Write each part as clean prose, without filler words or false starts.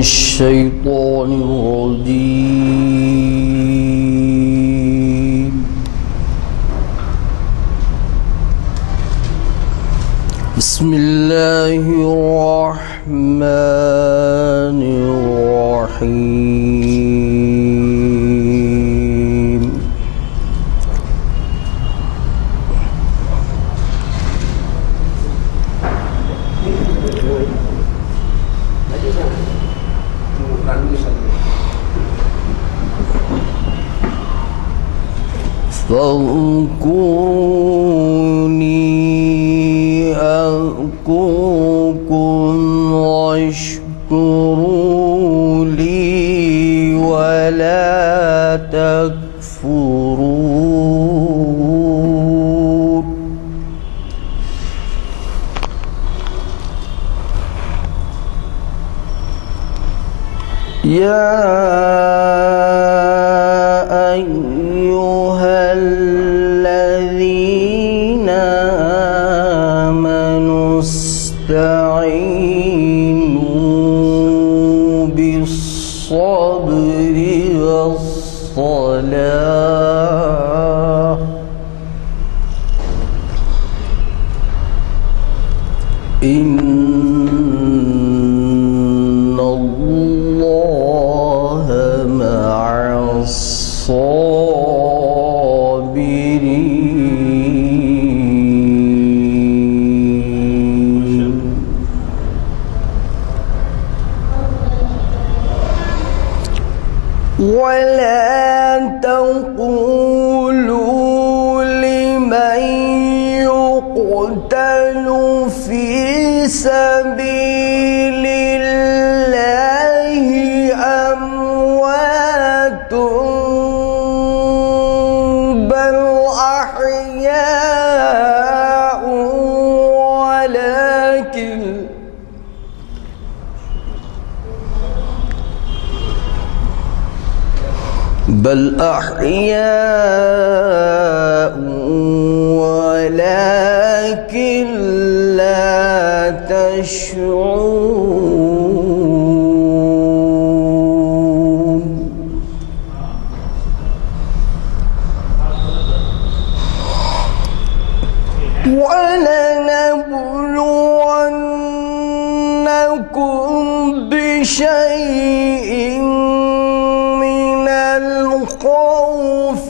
الشيطان الرجيم. بسم الله الرحمن الرحيم. فاذكروني أذكركم واشكروا لي ولا تكفرون. يا أيها الذين آمنوا استعينوا بالصبر والصلاة إن الله مع الصابرين. ولا تقولوا لمن يقتل في سبيل الله أموات بل أحياء ولكن لا تشعرون. ولنبلونكم بشيء من الخوف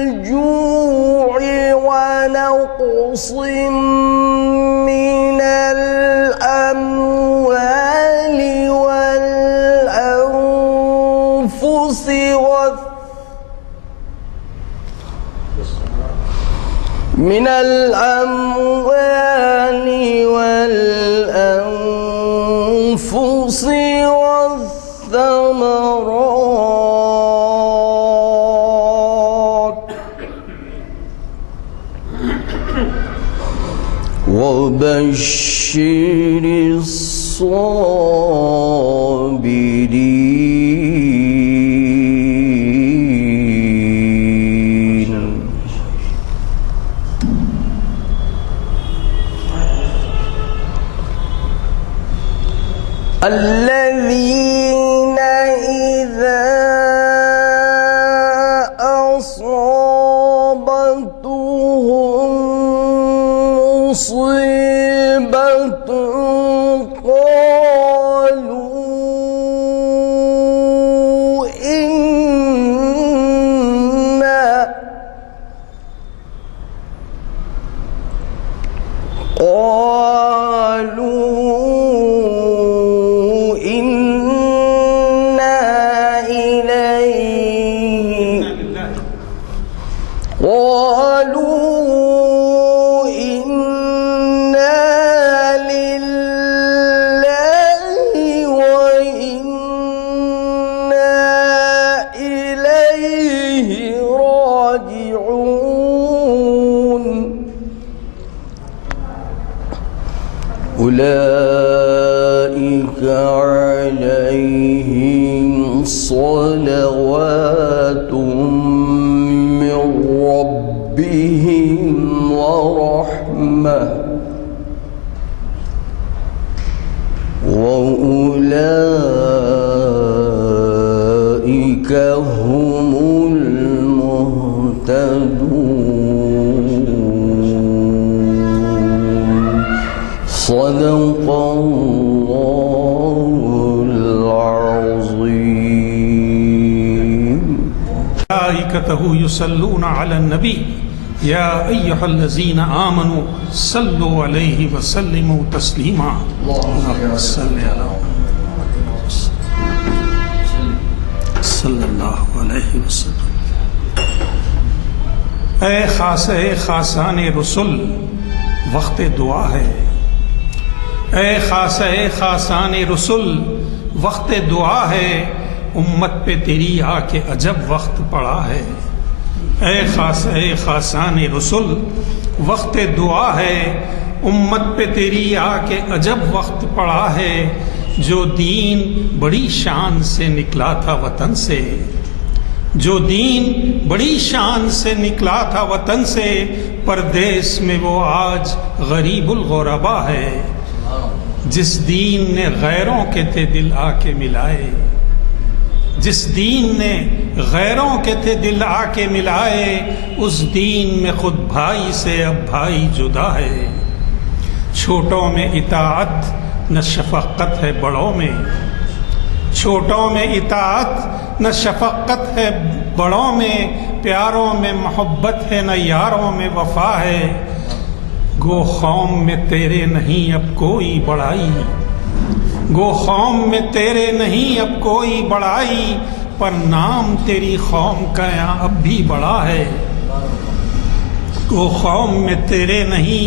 والجوع ونقص من الأموال والأنفس والثمرات وبشر الصابرين. الذين إذا أصابتهم مصيبة قالوا إنا إليه قالوا إنا لله وإنا إليه راجعون. أولئك عليهم صلوات من ربهم ورحمة وأولئك صدق الله العظيم. ملائكته يصلون على النبي يا أيها الذين آمنوا صلوا عليه وسلموا تسليما. اللهم صل على محمد صلی اللہ علیہ وسلم. اے خاصان رسول وقت دعا ہے. اے خاصان رسول وقت دعا ہے. امت پہ تیری آ کے عجب وقت پڑا ہے. اے خاصان رسول وقت دعا ہے. امت پہ تیری آ کے عجب وقت پڑا ہے. جو دین بڑی شان سے نکلا تھا وطن سے، جو دین بڑی شان سے نکلا تھا وطن سے، پردیس میں وہ آج غریب الغربا ہے. جس دین نے غیروں کے تھے دل آ کے ملائے، جس دین نے غیروں کے تھے دل آ کے ملائے، اس دین میں خود بھائی سے اب بھائی جدا ہے. چھوٹوں میں اطاعت نہ شفقت ہے بڑوں میں، چھوٹوں میں اطاعت نہ شفقت ہے بڑوں میں. پیاروں میں محبت ہے نہ یاروں میں وفا ہے. گو قوم میں تیرے نہیں اب کوئی بڑائی، گو قوم میں تیرے نہیں اب کوئی بڑائی، پر نام تیری قوم کا یہاں اب بھی بڑا ہے. گو قوم میں تیرے نہیں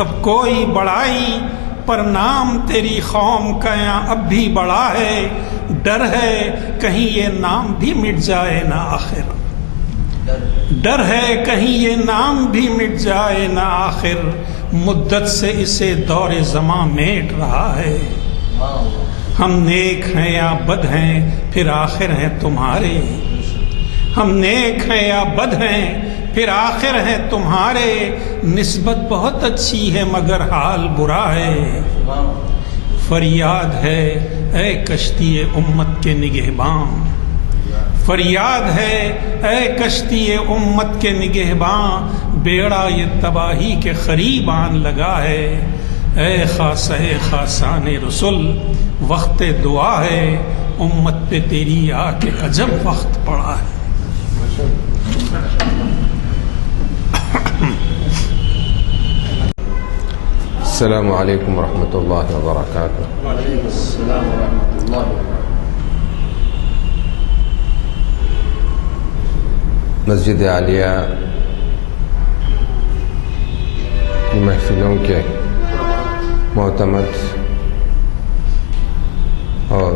اب کوئی بڑائی، پر نام تیری قوم کا یہاں اب بھی بڑا ہے. ڈر ہے کہیں یہ نام بھی مٹ جائے نہ آخر، ڈر ہے کہیں یہ نام بھی مٹ جائے نہ آخر. مدت سے اسے دور زماں میٹ رہا ہے. ہم نیک ہیں یا بد ہیں پھر آخر ہیں تمہارے، ہم نیک ہیں یا بد ہیں پھر آخر ہیں تمہارے. نسبت بہت اچھی ہے مگر حال برا ہے. فریاد ہے اے کشتی امت کے نگہباں، فریاد ہے اے کشتی امت کے نگہباں. بیڑا یہ تباہی کے قریب آن لگا ہے. اے خاصان رسول وقت دعا ہے. امت پہ تیری آ کے عجب وقت پڑا ہے. السلام علیکم ورحمۃ اللہ وبرکاتہ. وعلیکم السلام ورحمۃ اللہ. مسجد عالیہ کی محفلوں کے معتمد اور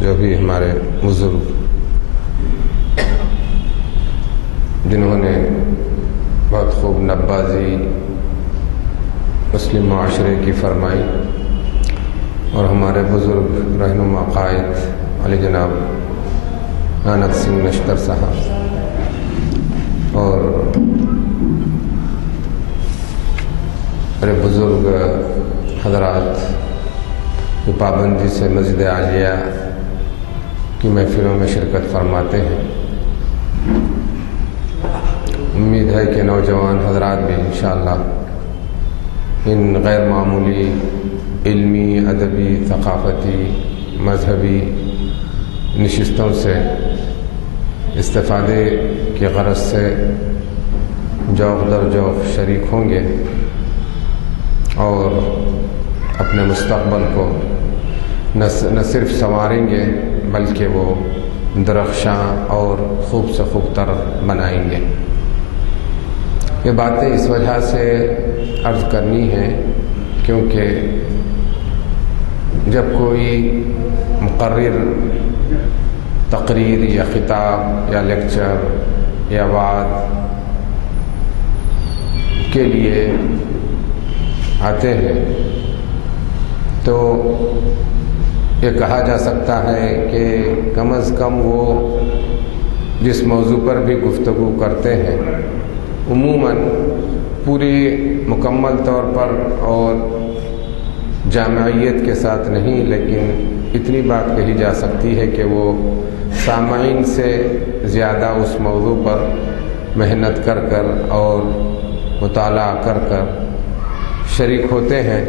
جو بھی ہمارے بزرگ جنہوں نے بہت خوب نبازی مسلم معاشرے کی فرمائی، اور ہمارے بزرگ رہنما قائد علی جناب آنند سنگھ نشتر صاحب، اور میرے بزرگ حضرات جو پابندی سے مسجد عالیہ کی محفلوں میں شرکت فرماتے ہیں. امید ہے کہ نوجوان حضرات بھی انشاءاللہ ان غیر معمولی علمی، ادبی، ثقافتی، مذہبی نشستوں سے استفادے کی غرض سے جوق در جوق شریک ہوں گے اور اپنے مستقبل کو نہ صرف سنواریں گے بلکہ وہ درخشاں اور خوب سے خوب تر بنائیں گے. یہ باتیں اس وجہ سے عرض کرنی ہے کیونکہ جب کوئی مقرر تقریر یا خطاب یا لیکچر یا وعظ کے لیے آتے ہیں تو یہ کہا جا سکتا ہے کہ کم از کم وہ جس موضوع پر بھی گفتگو کرتے ہیں عموماً پوری مکمل طور پر اور جامعیت کے ساتھ نہیں، لیکن اتنی بات کہی جا سکتی ہے کہ وہ سامعین سے زیادہ اس موضوع پر محنت کر کر اور مطالعہ کر کر شریک ہوتے ہیں.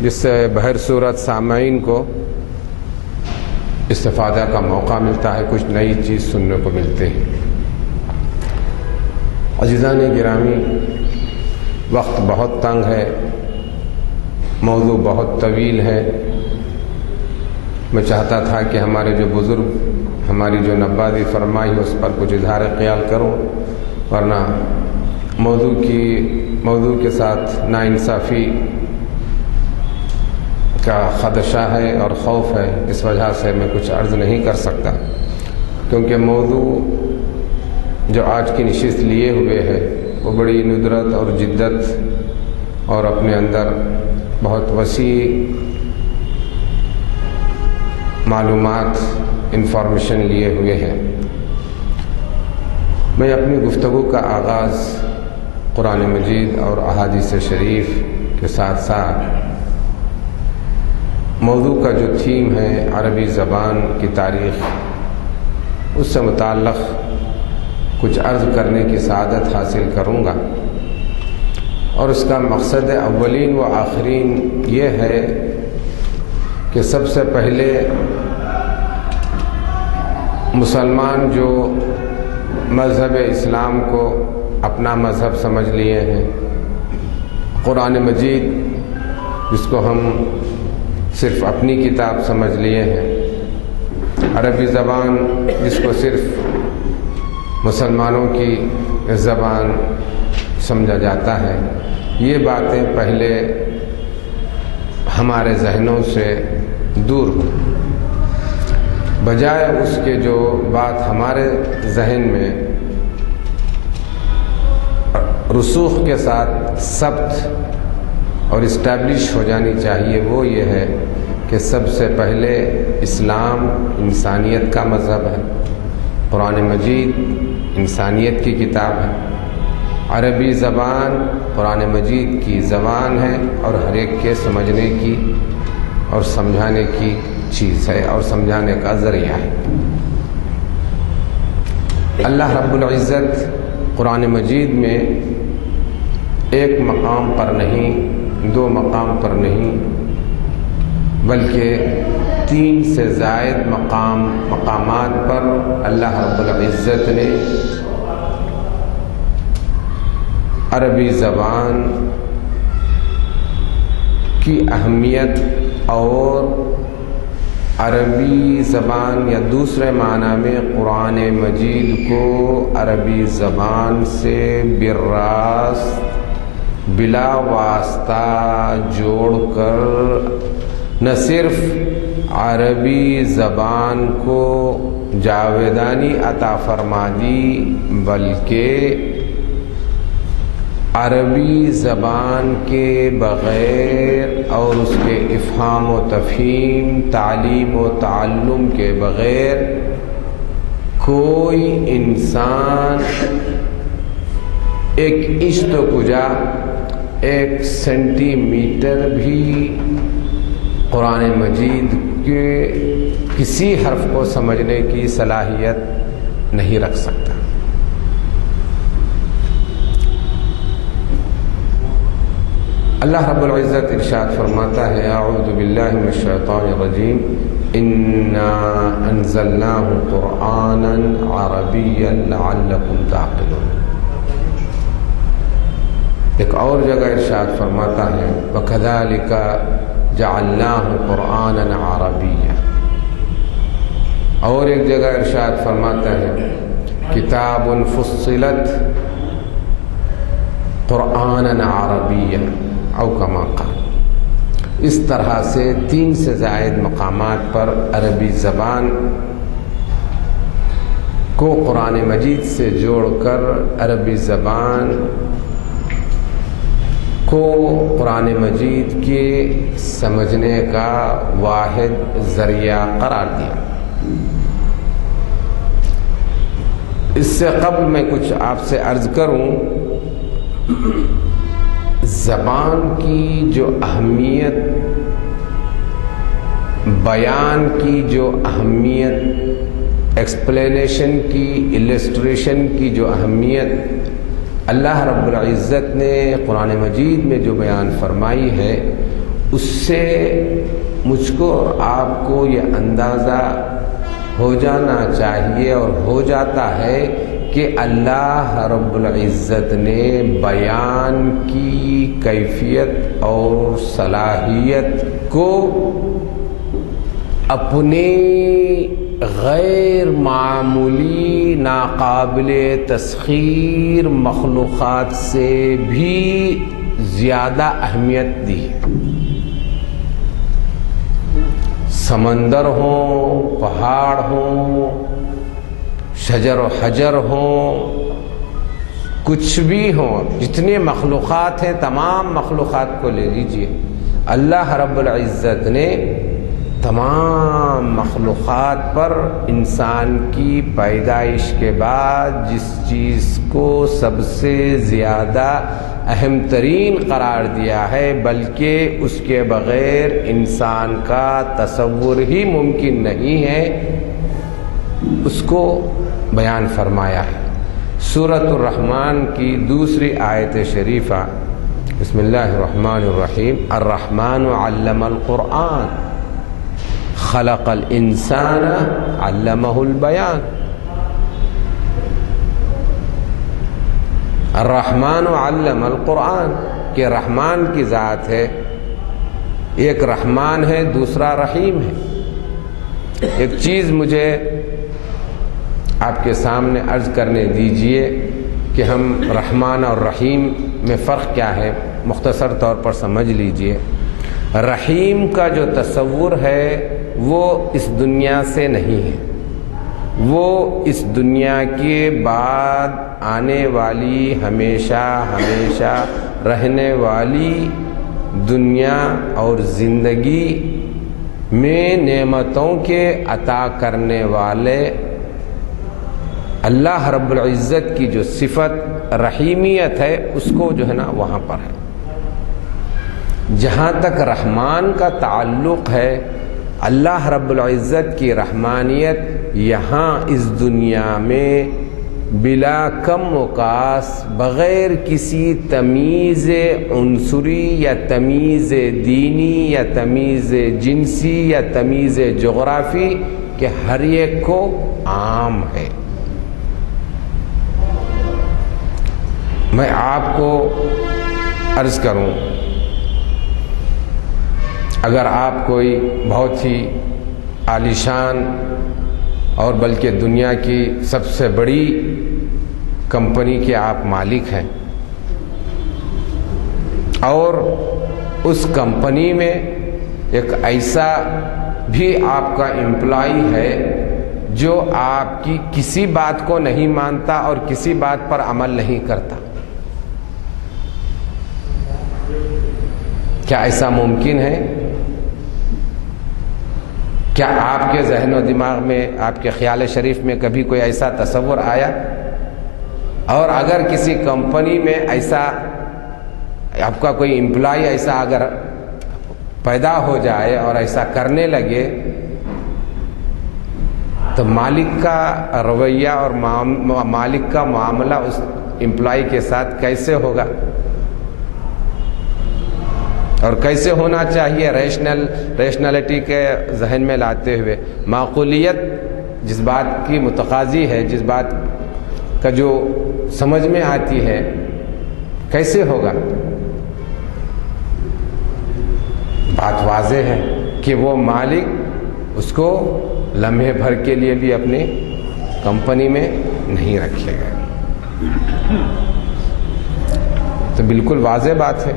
جس سے بہر صورت سامعین کو استفادہ کا موقع ملتا ہے، کچھ نئی چیز سننے کو ملتے ہیں۔ عزیزان گرامی، وقت بہت تنگ ہے، موضوع بہت طویل ہے۔ میں چاہتا تھا کہ ہمارے جو بزرگ ہماری جو نبادی فرمائی اس پر کچھ اظہار خیال کروں، ورنہ موضوع کے ساتھ ناانصافی کا خدشہ ہے اور خوف ہے، اس وجہ سے میں کچھ عرض نہیں کر سکتا، کیونکہ موضوع جو آج کی نشست لیے ہوئے ہے وہ بڑی ندرت اور جدت اور اپنے اندر بہت وسیع معلومات انفارمیشن لیے ہوئے ہیں۔ میں اپنی گفتگو کا آغاز قرآن مجید اور احادیث شریف کے ساتھ ساتھ موضوع کا جو تھیم ہے عربی زبان کی تاریخ، اس سے متعلق کچھ عرض کرنے کی سعادت حاصل کروں گا، اور اس کا مقصد اولین و آخرین یہ ہے کہ سب سے پہلے مسلمان جو مذہب اسلام کو اپنا مذہب سمجھ لیے ہیں، قرآن مجید جس کو ہم صرف اپنی کتاب سمجھ لیے ہیں، عربی زبان جس کو صرف مسلمانوں کی زبان سمجھا جاتا ہے، یہ باتیں پہلے ہمارے ذہنوں سے دور ہو، بجائے اس کے جو بات ہمارے ذہن میں رسوخ کے ساتھ ثبت اور اسٹیبلش ہو جانی چاہیے، وہ یہ ہے کہ سب سے پہلے اسلام انسانیت کا مذہب ہے، قرآن مجید انسانیت کی کتاب ہے، عربی زبان قرآن مجید کی زبان ہے اور ہر ایک کے سمجھنے کی اور سمجھانے کی چیز ہے اور سمجھانے کا ذریعہ ہے۔ اللہ رب العزت قرآن مجید میں ایک مقام پر نہیں، دو مقام پر نہیں، بلکہ 3 سے زائد مقامات پر اللہ رب العزت نے عربی زبان کی اہمیت اور عربی زبان یا دوسرے معنی میں قرآن مجید کو عربی زبان سے بالراست بلا واسطہ جوڑ کر نہ صرف عربی زبان کو جاویدانی عطا فرما دی، بلکہ عربی زبان کے بغیر اور اس کے افہام و تفہیم، تعلیم و تعلم کے بغیر کوئی انسان ایک انچ تو کجا 1 سینٹی میٹر بھی قرآن مجید کے کسی حرف کو سمجھنے کی صلاحیت نہیں رکھ سکتا۔ اللہ رب العزت ارشاد فرماتا ہے، اعوذ باللہ من الشیطان الرجیم، انا انزلناہ قرآنا عربیا لعلکم تعقلون۔ ایک اور جگہ ارشاد فرماتا ہے، وکذالک جعلناہ قرآنا عربیا۔ اور ایک جگہ ارشاد فرماتا ہے، کتاب فصلت قرآنا عربیا او کما قال۔ اس طرح سے 3 سے زائد مقامات پر عربی زبان کو قرآن مجید سے جوڑ کر عربی زبان کو قرآن مجید کے سمجھنے کا واحد ذریعہ قرار دیا۔ اس سے قبل میں کچھ آپ سے عرض کروں، زبان کی جو اہمیت، بیان کی جو اہمیت، ایکسپلینیشن کی، السٹریشن کی جو اہمیت اللہ رب العزت نے قرآن مجید میں جو بیان فرمائی ہے، اس سے مجھ کو اور آپ کو یہ اندازہ ہو جانا چاہیے اور ہو جاتا ہے کہ اللہ رب العزت نے بیان کی کیفیت اور صلاحیت کو اپنے غیر معمولی ناقابل تسخیر مخلوقات سے بھی زیادہ اہمیت دی ہے۔ سمندر ہوں، پہاڑ ہوں، شجر و حجر ہوں، کچھ بھی ہوں، جتنے مخلوقات ہیں تمام مخلوقات کو لے لیجئے، اللہ رب العزت نے تمام مخلوقات پر انسان کی پیدائش کے بعد جس چیز کو سب سے زیادہ اہم ترین قرار دیا ہے، بلکہ اس کے بغیر انسان کا تصور ہی ممکن نہیں ہے، اس کو بیان فرمایا ہے۔ سورۃ الرحمن کی دوسری آیت شریفہ، بسم اللہ الرحمن الرحیم، الرحمن علم القرآن خلق الانسان علمہ البیان۔ الرحمن علم القرآن، کہ رحمان کی ذات ہے، ایک رحمان ہے دوسرا رحیم ہے۔ ایک چیز مجھے آپ کے سامنے عرض کرنے دیجئے کہ ہم رحمان اور رحیم میں فرق کیا ہے، مختصر طور پر سمجھ لیجئے۔ رحیم کا جو تصور ہے وہ اس دنیا سے نہیں ہے، وہ اس دنیا کے بعد آنے والی ہمیشہ ہمیشہ رہنے والی دنیا اور زندگی میں نعمتوں کے عطا کرنے والے اللہ رب العزت کی جو صفت رحیمیت ہے اس کو جو ہے نا وہاں پر ہے۔ جہاں تک رحمان کا تعلق ہے، اللہ رب العزت کی رحمانیت یہاں اس دنیا میں بلا کم و کاس، بغیر کسی تمیز عنصری یا تمیز دینی یا تمیز جنسی یا تمیز جغرافی کے ہر ایک کو عام ہے۔ میں آپ کو عرض کروں، اگر آپ کوئی بہت ہی عالیشان اور بلکہ دنیا کی سب سے بڑی کمپنی کے آپ مالک ہیں، اور اس کمپنی میں ایک ایسا بھی آپ کا امپلائی ہے جو آپ کی کسی بات کو نہیں مانتا اور کسی بات پر عمل نہیں کرتا، کیا ایسا ممکن ہے؟ کیا آپ کے ذہن و دماغ میں، آپ کے خیال شریف میں کبھی کوئی ایسا تصور آیا؟ اور اگر کسی کمپنی میں ایسا آپ کا کوئی امپلائی ایسا اگر پیدا ہو جائے اور ایسا کرنے لگے، تو مالک کا رویہ اور مالک کا معاملہ اس امپلائی کے ساتھ کیسے ہوگا اور کیسے ہونا چاہیے؟ ریشنلٹی کے ذہن میں لاتے ہوئے، معقولیت جس بات کی متقاضی ہے، جس بات کا جو سمجھ میں آتی ہے، کیسے ہوگا؟ بات واضح ہے کہ وہ مالک اس کو لمحے بھر کے لیے بھی اپنی کمپنی میں نہیں رکھے گا۔ تو بالکل واضح بات ہے،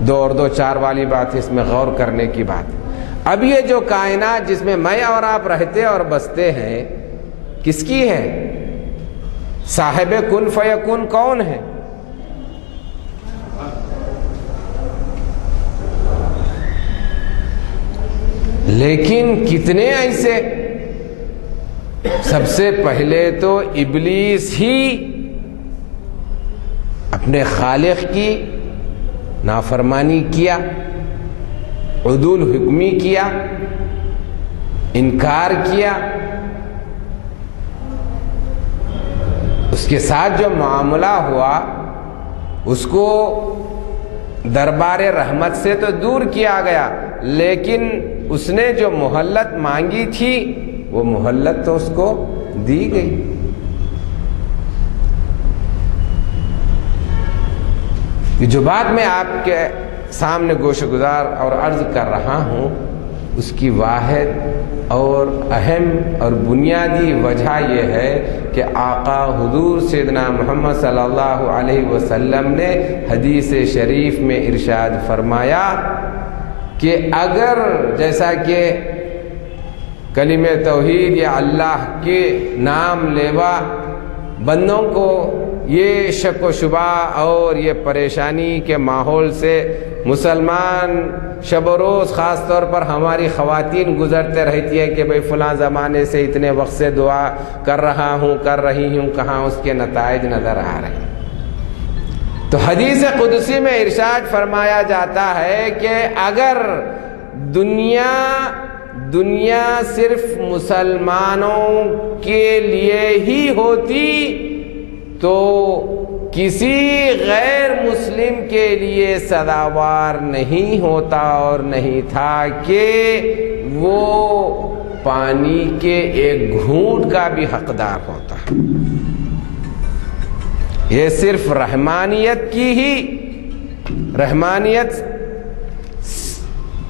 2 اور 2 4 والی بات ہے، اس میں غور کرنے کی بات۔ اب یہ جو کائنات جس میں میں اور آپ رہتے اور بستے ہیں، کس کی ہے؟ صاحب کن فیکون کون ہے؟ لیکن کتنے ایسے؟ سب سے پہلے تو ابلیس ہی اپنے خالق کی نافرمانی کیا، عدول حکمی کیا، انکار کیا، اس کے ساتھ جو معاملہ ہوا اس کو دربار رحمت سے تو دور کیا گیا، لیکن اس نے جو مہلت مانگی تھی وہ مہلت تو اس کو دی گئی۔ جو بات میں آپ کے سامنے گوش گزار اور عرض کر رہا ہوں، اس کی واحد اور اہم اور بنیادی وجہ یہ ہے کہ آقا حضور سیدنا محمد صلی اللہ علیہ وسلم نے حدیث شریف میں ارشاد فرمایا کہ اگر جیسا کہ کلمہ توحید یا اللہ کے نام لیوا بندوں کو یہ شک و شبہ اور یہ پریشانی کے ماحول سے مسلمان شب و روز خاص طور پر ہماری خواتین گزرتے رہتی ہیں کہ بھئی فلاں زمانے سے اتنے وقت سے دعا کر رہا ہوں کر رہی ہوں، کہاں اس کے نتائج نظر آ رہے ہیں۔ تو حدیث قدسی میں ارشاد فرمایا جاتا ہے کہ اگر دنیا صرف مسلمانوں کے لیے ہی ہوتی تو کسی غیر مسلم کے لیے سزاوار نہیں ہوتا اور نہیں تھا کہ وہ پانی کے ایک گھونٹ کا بھی حقدار ہوتا۔ یہ صرف رحمانیت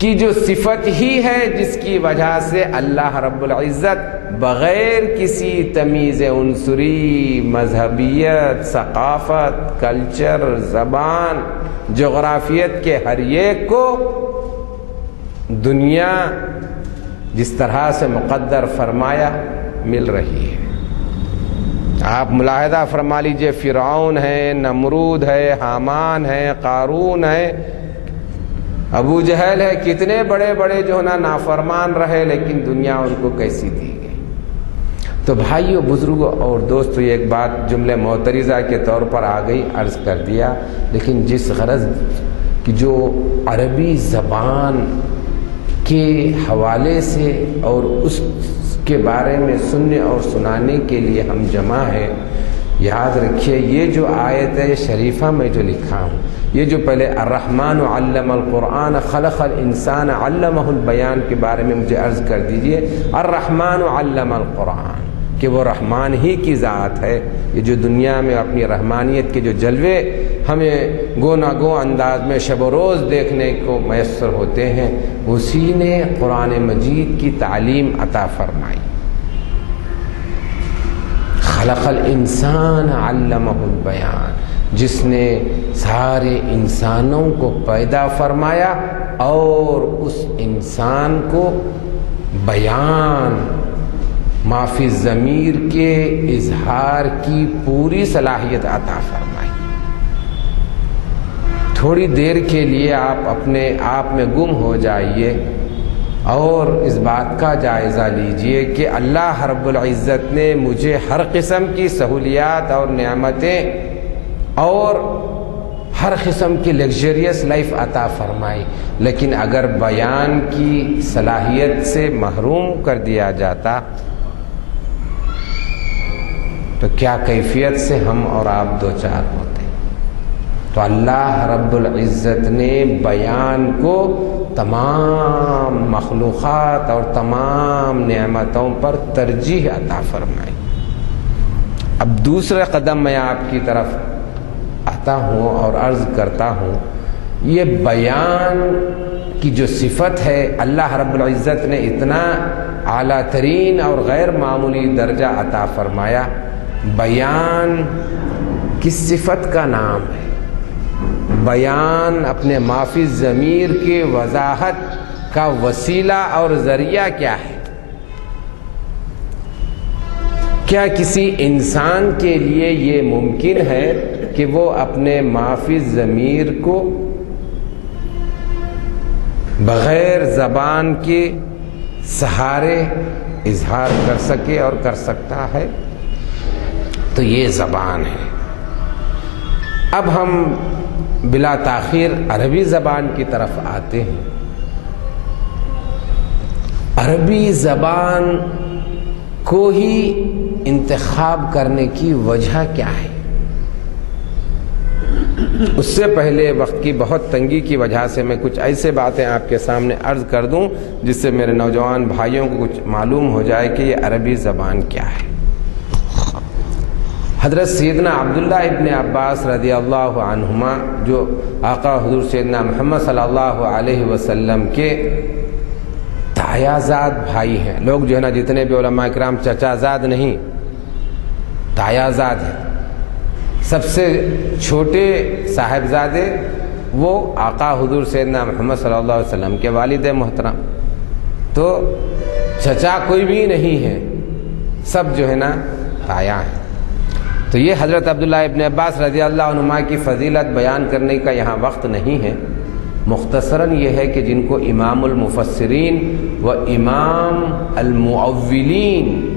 کی جو صفت ہی ہے جس کی وجہ سے اللہ رب العزت بغیر کسی تمیز عنصری، مذہبیت، ثقافت، کلچر، زبان، جغرافیت کے ہر ایک کو دنیا جس طرح سے مقدر فرمایا مل رہی ہے۔ آپ ملاحظہ فرما لیجئے، فرعون ہے، نمرود ہے، حامان ہے، قارون ہے، ابو جہل ہے، کتنے بڑے بڑے جو نا نافرمان رہے، لیکن دنیا ان کو کیسی دی گئی۔ تو بھائیوں، بزرگوں اور دوستوں، یہ ایک بات جملے معترضہ کے طور پر آ گئی، عرض کر دیا، لیکن جس غرض کی جو عربی زبان کے حوالے سے اور اس کے بارے میں سننے اور سنانے کے لیے ہم جمع ہیں، یاد رکھیے یہ جو آیت شریفہ میں جو لکھا ہوں، یہ جو پہلے الرحمن علم القرآن خلق الانسان علمہ البیان کے بارے میں مجھے عرض کر دیجئے، الرحمن علم القرآن، کہ وہ رحمان ہی کی ذات ہے۔ یہ جو دنیا میں اپنی رحمانیت کے جو جلوے ہمیں گو نہ گو انداز میں شب و روز دیکھنے کو میسر ہوتے ہیں، اسی نے قرآن مجید کی تعلیم عطا فرمائی۔ خلق الانسان علمہ البیان، جس نے سارے انسانوں کو پیدا فرمایا اور اس انسان کو بیان، ما فی الضمیر کے اظہار کی پوری صلاحیت عطا فرمائی۔ تھوڑی دیر کے لیے آپ اپنے آپ میں گم ہو جائیے اور اس بات کا جائزہ لیجئے کہ اللہ رب العزت نے مجھے ہر قسم کی سہولیات اور نعمتیں اور ہر قسم کی لگژریس لائف عطا فرمائی، لیکن اگر بیان کی صلاحیت سے محروم کر دیا جاتا تو کیا کیفیت سے ہم اور آپ دو چار ہوتے۔ تو اللہ رب العزت نے بیان کو تمام مخلوقات اور تمام نعمتوں پر ترجیح عطا فرمائی۔ اب دوسرے قدم میں آپ کی طرف آتا ہوں اور عرض کرتا ہوں، یہ بیان کی جو صفت ہے اللہ رب العزت نے اتنا اعلیٰ ترین اور غیر معمولی درجہ عطا فرمایا۔ بیان کس صفت کا نام ہے؟ بیان اپنے ما فی الضمیر کی وضاحت کا وسیلہ اور ذریعہ کیا ہے؟ کیا کسی انسان کے لیے یہ ممکن ہے کہ وہ اپنے ما فی الضمیر کو بغیر زبان کے سہارے اظہار کر سکے اور کر سکتا ہے؟ تو یہ زبان ہے۔ اب ہم بلا تاخیر عربی زبان کی طرف آتے ہیں۔ عربی زبان کو ہی انتخاب کرنے کی وجہ کیا ہے؟ اس سے پہلے وقت کی بہت تنگی کی وجہ سے میں کچھ ایسے باتیں آپ کے سامنے عرض کر دوں جس سے میرے نوجوان بھائیوں کو کچھ معلوم ہو جائے کہ یہ عربی زبان کیا ہے۔ حضرت سیدنا عبداللہ ابن عباس رضی اللہ عنہما جو آقا حضور سیدنا محمد صلی اللہ علیہ وسلم کے تایازاد بھائی ہیں۔ لوگ جو ہے نا جتنے بھی علماء کرام چچا زاد نہیں، تایازاد ہیں۔ سب سے چھوٹے صاحبزادے وہ آقا حضور سیدنا محمد صلی اللہ علیہ وسلم کے والد محترم، تو چچا کوئی بھی نہیں ہے، سب جو ہے نا تایا ہیں۔ تو یہ حضرت عبداللہ ابن عباس رضی اللہ عنہما کی فضیلت بیان کرنے کا یہاں وقت نہیں ہے۔ مختصراً یہ ہے کہ جن کو امام المفسرین و امام المؤولین،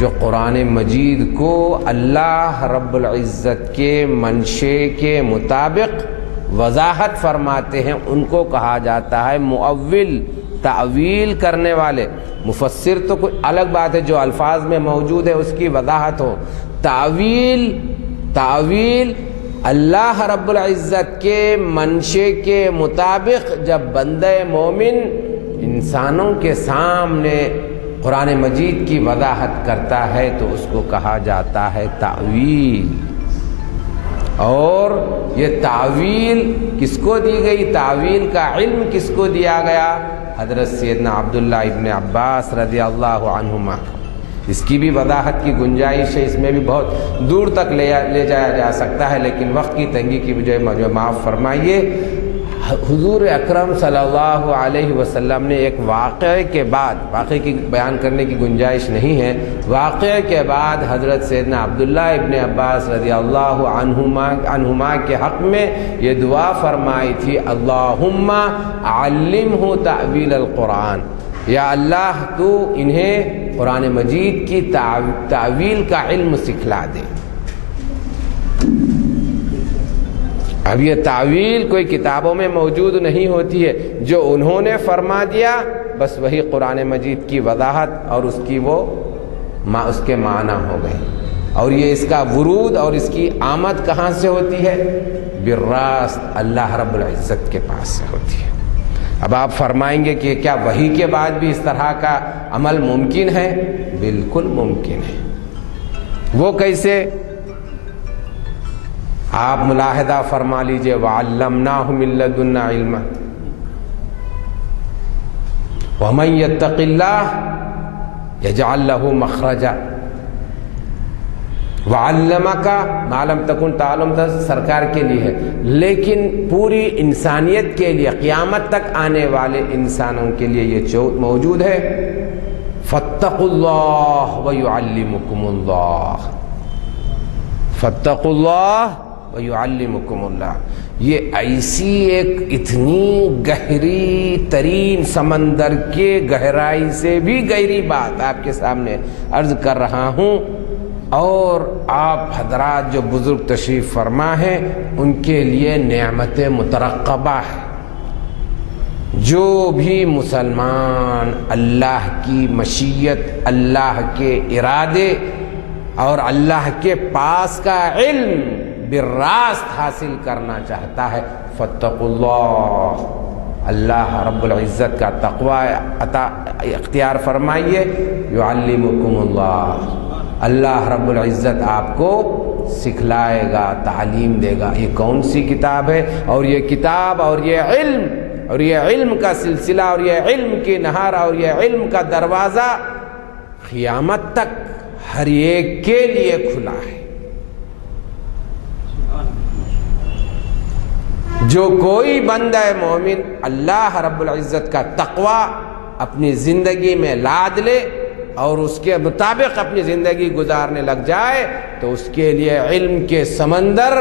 جو قرآن مجید کو اللہ رب العزت کے منشے کے مطابق وضاحت فرماتے ہیں، ان کو کہا جاتا ہے مؤول، تعویل کرنے والے۔ مفسر تو کوئی الگ بات ہے، جو الفاظ میں موجود ہے اس کی وضاحت ہو۔ تعویل اللہ رب العزت کے منشے کے مطابق جب بندہ مومن انسانوں کے سامنے قرآن مجید کی وضاحت کرتا ہے تو اس کو کہا جاتا ہے تعویل۔ اور یہ تعویل کس کو دی گئی؟ تعویل کا علم کس کو دیا گیا؟ حضرت سیدنا عبداللہ ابن عباس رضی اللہ عنہما۔ اس کی بھی وضاحت کی گنجائش ہے، اس میں بھی بہت دور تک لے جایا جا سکتا ہے، لیکن وقت کی تنگی کی وجہ مجھے معاف فرمائیے۔ حضور اکرم صلی اللہ علیہ وسلم نے ایک واقعے کے بعد، واقعے کی بیان کرنے کی گنجائش نہیں ہے، واقعے کے بعد حضرت سیدنا عبداللہ ابن عباس رضی اللہ عنہما کے حق میں یہ دعا فرمائی تھی، اللہم علمہ تعویل القرآن، یا اللہ تو انہیں قرآن مجید کی تعویل کا علم سکھلا دے۔ اب یہ تعویل کوئی کتابوں میں موجود نہیں ہوتی ہے، جو انہوں نے فرما دیا بس وہی قرآن مجید کی وضاحت اور اس کے معنی ہو گئے۔ اور یہ اس کا ورود اور اس کی آمد کہاں سے ہوتی ہے؟ بالراست اللہ رب العزت کے پاس سے ہوتی ہے۔ اب آپ فرمائیں گے کہ کیا وحی کے بعد بھی اس طرح کا عمل ممکن ہے؟ بالکل ممکن ہے۔ وہ کیسے؟ آپ ملاحظہ فرما لیجئے، وَعَلَّمْنَاهُ مِن لَّدُنَّا عِلْمًا وَمَن يَتَّقِ اللَّهَ يَجْعَل لَّهُ مَخْرَجًا وَعَلَّمَكَ مَا لَمْ تَكُن تَعْلَمُ، سرکار کے لیے ہے، لیکن پوری انسانیت کے لیے، قیامت تک آنے والے انسانوں کے لیے یہ موجود ہے۔ فَاتَّقُوا اللَّهَ وَيُعَلِّمُكُمُ اللَّهُ، فَاتَّقُوا اللَّهَ وَيُعَلِّمُكُمُ اللَّهُ۔ یہ ایسی ایک اتنی گہری ترین سمندر کے گہرائی سے بھی گہری بات آپ کے سامنے عرض کر رہا ہوں، اور آپ حضرات جو بزرگ تشریف فرما ہیں ان کے لیے نعمت مترقبہ ہے۔ جو بھی مسلمان اللہ کی مشیت، اللہ کے ارادے اور اللہ کے پاس کا علم بالراست حاصل کرنا چاہتا ہے، فاتقوا اللہ، اللہ رب العزت کا تقوی اختیار فرمائیے، یعلمکم اللہ، اللہ رب العزت آپ کو سکھلائے گا، تعلیم دے گا۔ یہ کون سی کتاب ہے؟ اور یہ کتاب اور یہ علم کا سلسلہ اور یہ علم کی نہار اور یہ علم کا دروازہ قیامت تک ہر ایک کے لیے کھلا ہے۔ جو کوئی بندہ مومن اللہ رب العزت کا تقوی اپنی زندگی میں لاد لے اور اس کے مطابق اپنی زندگی گزارنے لگ جائے تو اس کے لیے علم کے سمندر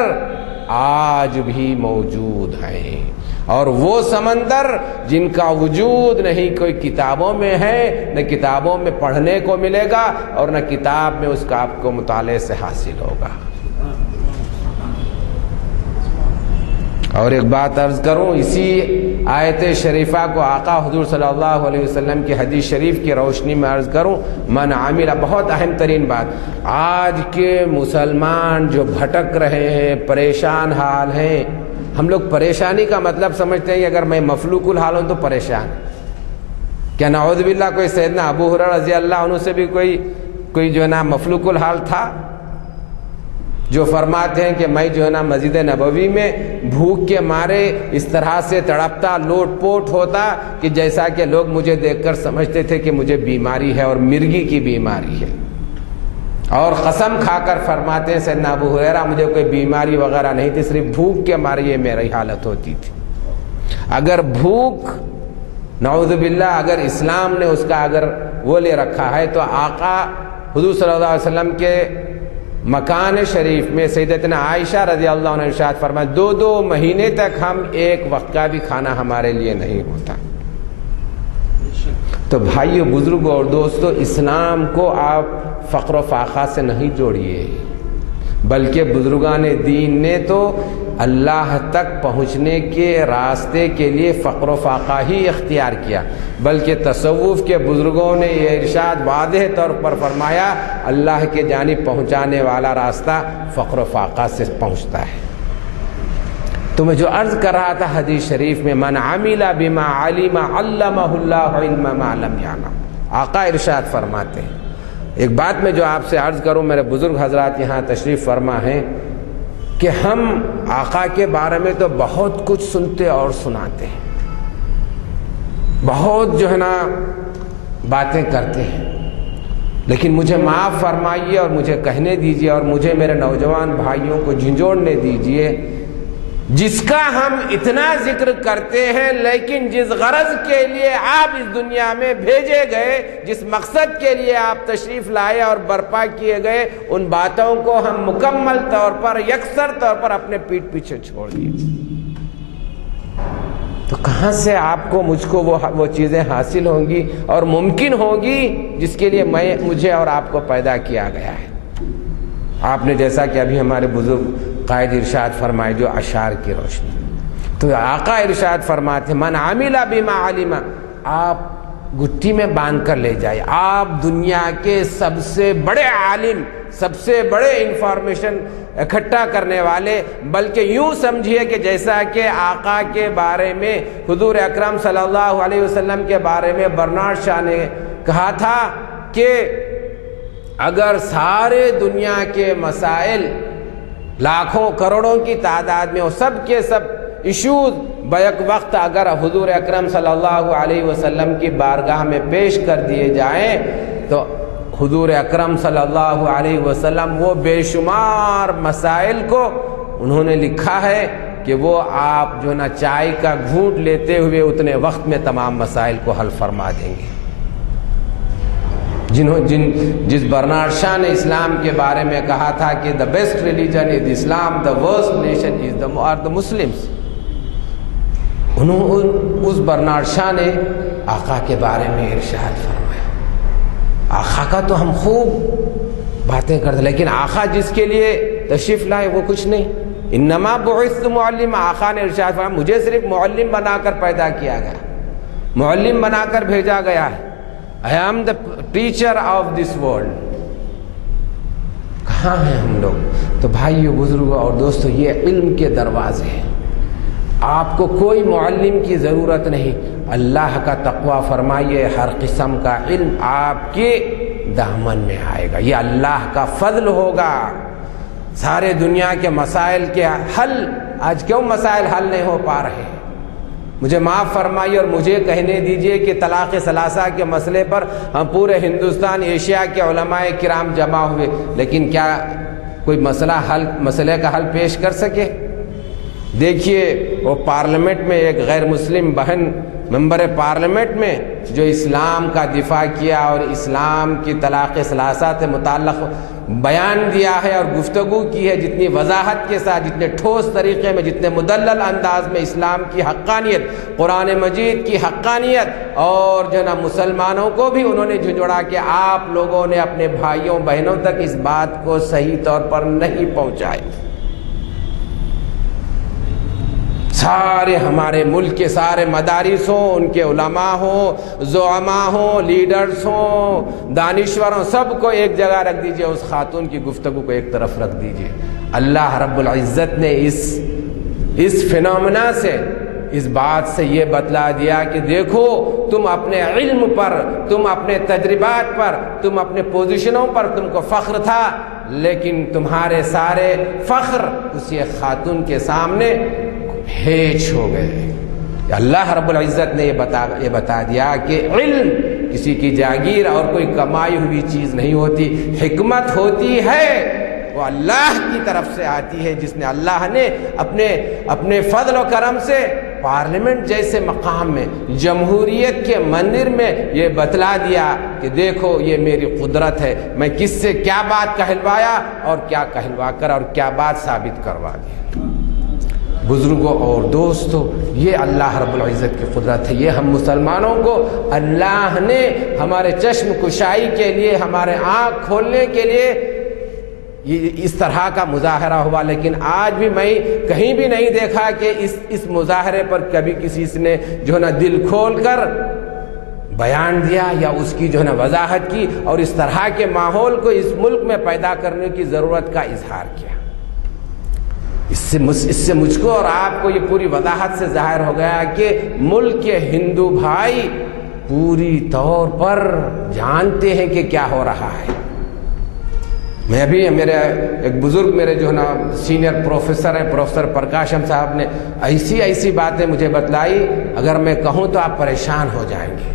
آج بھی موجود ہیں، اور وہ سمندر جن کا وجود نہیں کوئی کتابوں میں ہے، نہ کتابوں میں پڑھنے کو ملے گا اور نہ کتاب میں اس کا آپ کو مطالعے سے حاصل ہوگا۔ اور ایک بات عرض کروں، اسی آیت شریفہ کو آقا حضور صلی اللہ علیہ وسلم کی حدیث شریف کی روشنی میں عرض کروں، من عامل، بہت اہم ترین بات، آج کے مسلمان جو بھٹک رہے ہیں، پریشان حال ہیں، ہم لوگ پریشانی کا مطلب سمجھتے ہیں کہ اگر میں مفلوق الحال ہوں تو پریشان، کیا نعوذ باللہ کوئی سیدنا ابو ہریرہ رضی اللہ عنہ سے بھی کوئی جو ہے نا مفلوق الحال تھا، جو فرماتے ہیں کہ میں جو ہے نا مسجد نبوی میں بھوک کے مارے اس طرح سے تڑپتا، لوٹ پوٹ ہوتا کہ جیسا کہ لوگ مجھے دیکھ کر سمجھتے تھے کہ مجھے بیماری ہے اور مرگی کی بیماری ہے، اور قسم کھا کر فرماتے ہیں سیدنا ابو ہریرہ مجھے کوئی بیماری وغیرہ نہیں تھی، صرف بھوک کے مارے یہ میری حالت ہوتی تھی۔ اگر بھوک نعوذ باللہ اگر اسلام نے اس کا اگر وہ لے رکھا ہے تو آقا حضور صلی اللہ علیہ وسلم کے مکان شریف میں سیدتنا عائشہ رضی اللہ عنہ ارشاد فرمائے 2 مہینے تک ہم ایک وقت کا بھی کھانا ہمارے لیے نہیں ہوتا۔ تو بھائیو، بزرگوں اور دوستو، اسلام کو آپ فقر و فاقہ سے نہیں جوڑیے، بلکہ بزرگان دین نے تو اللہ تک پہنچنے کے راستے کے لیے فقر و فاقہ ہی اختیار کیا، بلکہ تصوف کے بزرگوں نے یہ ارشاد واضح طور پر فرمایا اللہ کے جانب پہنچانے والا راستہ فقر و فاقہ سے پہنچتا ہے۔ تو میں جو عرض کر رہا تھا حدیث شریف میں، من عمل بما علم علمہ اللہ علم ما لم یعلم، آقا ارشاد فرماتے ہیں۔ ایک بات میں جو آپ سے عرض کروں، میرے بزرگ حضرات یہاں تشریف فرما ہیں، کہ ہم آقا کے بارے میں تو بہت کچھ سنتے اور سناتے ہیں، بہت جو ہے نا باتیں کرتے ہیں، لیکن مجھے معاف فرمائیے اور مجھے کہنے دیجیے اور مجھے میرے نوجوان بھائیوں کو جھنجھوڑنے دیجیے، جس کا ہم اتنا ذکر کرتے ہیں لیکن جس غرض کے لیے آپ اس دنیا میں بھیجے گئے، جس مقصد کے لیے آپ تشریف لائے اور برپا کیے گئے، ان باتوں کو ہم مکمل طور پر یکسر طور پر اپنے پیٹھ پیچھے چھوڑ دیے، تو کہاں سے آپ کو مجھ کو وہ چیزیں حاصل ہوں گی اور ممکن ہوگی جس کے لیے مجھے اور آپ کو پیدا کیا گیا ہے۔ آپ نے جیسا کہ ابھی ہمارے بزرگ قائد ارشاد فرمائے جو اشعار کی روشنی، تو آقا ارشاد فرماتے من عمل بما علم، آپ گٹھی میں باندھ کر لے جائے، آپ دنیا کے سب سے بڑے عالم، سب سے بڑے انفارمیشن اکٹھا کرنے والے، بلکہ یوں سمجھیے کہ جیسا کہ آقا کے بارے میں حضور اکرم صلی اللہ علیہ وسلم کے بارے میں برنارڈ شاہ نے کہا تھا کہ اگر سارے دنیا کے مسائل لاکھوں کروڑوں کی تعداد میں اور سب کے سب ایشوز بیک وقت اگر حضور اکرم صلی اللہ علیہ وسلم کی بارگاہ میں پیش کر دیے جائیں تو حضور اکرم صلی اللہ علیہ وسلم وہ بے شمار مسائل کو انہوں نے لکھا ہے کہ وہ آپ جو نا چائے کا گھونٹ لیتے ہوئے اتنے وقت میں تمام مسائل کو حل فرما دیں گے۔ جس برنارڈ شاہ نے اسلام کے بارے میں کہا تھا کہ the best religion is Islam, the worst nation is the Muslims، اس برنارڈ شاہ نے آقا کے بارے میں ارشاد فرمایا۔ آقا کا تو ہم خوب باتیں کرتے، لیکن آقا جس کے لیے تشریف لائے وہ کچھ نہیں۔ انما بعثت معلم، آقا نے ارشاد فرمایا مجھے صرف معلم بنا کر پیدا کیا گیا، معلم بنا کر بھیجا گیا ہے۔ I am the teacher of this world۔ کہاں ہیں ہم لوگ؟ تو بھائیو، بزرگوں اور دوستو، یہ علم کے دروازے ہیں، آپ کو کوئی معلم کی ضرورت نہیں، اللہ کا تقوی فرمائیے، ہر قسم کا علم آپ کے دامن میں آئے گا، یہ اللہ کا فضل ہوگا۔ سارے دنیا کے مسائل کے حل، آج کیوں مسائل حل نہیں ہو پا رہے؟ مجھے معاف فرمائیے اور مجھے کہنے دیجئے کہ طلاق ثلاثہ کے مسئلے پر ہم پورے ہندوستان، ایشیا کے علماء کرام جمع ہوئے، لیکن کیا کوئی مسئلے کا حل پیش کر سکے؟ دیکھیے، وہ پارلیمنٹ میں ایک غیر مسلم بہن ممبر پارلیمنٹ میں جو اسلام کا دفاع کیا اور اسلام کی طلاق ثلاثہ سے متعلق بیان دیا ہے اور گفتگو کی ہے، جتنی وضاحت کے ساتھ، جتنے ٹھوس طریقے میں، جتنے مدلل انداز میں اسلام کی حقانیت، قرآن مجید کی حقانیت اور جو نا مسلمانوں کو بھی انہوں نے جھنجھوڑا کہ آپ لوگوں نے اپنے بھائیوں بہنوں تک اس بات کو صحیح طور پر نہیں پہنچائے۔ سارے ہمارے ملک کے سارے مدارس ہوں، ان کے علماء ہوں، زعماء ہوں، لیڈرز ہوں، دانشور ہوں، سب کو ایک جگہ رکھ دیجئے، اس خاتون کی گفتگو کو ایک طرف رکھ دیجئے۔ اللہ رب العزت نے اس فینومینا سے، اس بات سے یہ بتلا دیا کہ دیکھو تم اپنے علم پر، تم اپنے تجربات پر، تم اپنے پوزیشنوں پر تم کو فخر تھا، لیکن تمہارے سارے فخر اسی خاتون کے سامنے ہیچ ہو گئے۔ اللہ رب العزت نے یہ بتا دیا کہ علم کسی کی جاگیر اور کوئی کمائی ہوئی چیز نہیں ہوتی، حکمت ہوتی ہے وہ اللہ کی طرف سے آتی ہے، جس نے اللہ نے اپنے فضل و کرم سے پارلیمنٹ جیسے مقام میں، جمہوریت کے مندر میں یہ بتلا دیا کہ دیکھو یہ میری قدرت ہے، میں کس سے کیا بات کہلوایا اور کیا کہلوا کر اور کیا بات ثابت کروا دیا۔ بزرگوں اور دوستوں، یہ اللہ رب العزت کی قدرت ہے۔ یہ ہم مسلمانوں کو اللہ نے ہمارے چشم کشائی کے لیے، ہمارے آنکھ کھولنے کے لیے اس طرح کا مظاہرہ ہوا، لیکن آج بھی میں کہیں بھی نہیں دیکھا کہ اس مظاہرے پر کبھی کسی نے جو ہے نا دل کھول کر بیان دیا یا اس کی جو ہے نا وضاحت کی اور اس طرح کے ماحول کو اس ملک میں پیدا کرنے کی ضرورت کا اظہار کیا۔ اس سے مجھ کو اور آپ کو یہ پوری وضاحت سے ظاہر ہو گیا کہ ملک کے ہندو بھائی پوری طور پر جانتے ہیں کہ کیا ہو رہا ہے۔ میں ابھی میرے ایک بزرگ میرے جو ہے نا سینئر پروفیسر ہیں، پروفیسر پرکاشم صاحب نے ایسی باتیں مجھے بتلائی، اگر میں کہوں تو آپ پریشان ہو جائیں گے۔